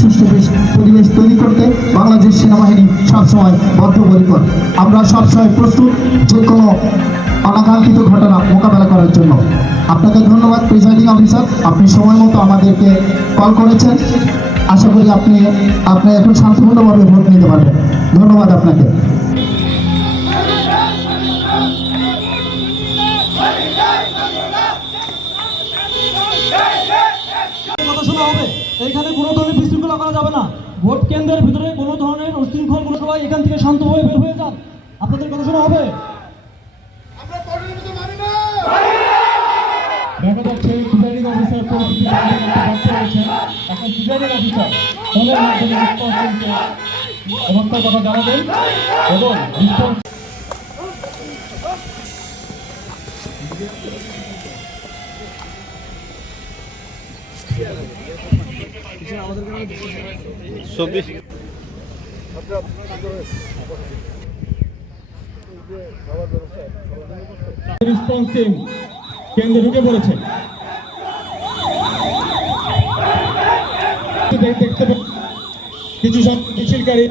সুষ্ঠু পরিবেশ তৈরি করতে বাংলাদেশ সেনাবাহিনী সবসময় বদ্ধপরিকর। আমরা সবসময় প্রস্তুত যে কোনো অনাকাঙ্ক্ষিত ঘটনা মোকাবেলা করার জন্য। আপনাকে ধন্যবাদ প্রিসাইডিং অফিসার, আপনি সময় মতো আমাদেরকে কল করেছেন। আশা করি আপনি এখন শান্তিপূর্ণভাবে ভোট নিতে পারবেন। ধন্যবাদ আপনাকে। কথা শোনা হবে, এখানে কোনো ধরনের বিশৃঙ্খলা করা যাবে না। ভোট কেন্দ্রের ভিতরে কোনো ধরনের উশৃঙ্খল কোনো সবাই এখান থেকে শান্তভাবে বের হয়ে যান। আপনাদের কথা শোনা হবে। দেখা যাচ্ছে প্রিসাইডিং অফিসার পরিস্থিতি এখন প্রিসাইডিং অফিসার ফোনের মাধ্যমে অবস্থার কথা জানাবেন এবং রেসপন্স টিম কেন্দ্রে ঢুকে পড়েছে। দেখতে কিছু সব মিছিলকারী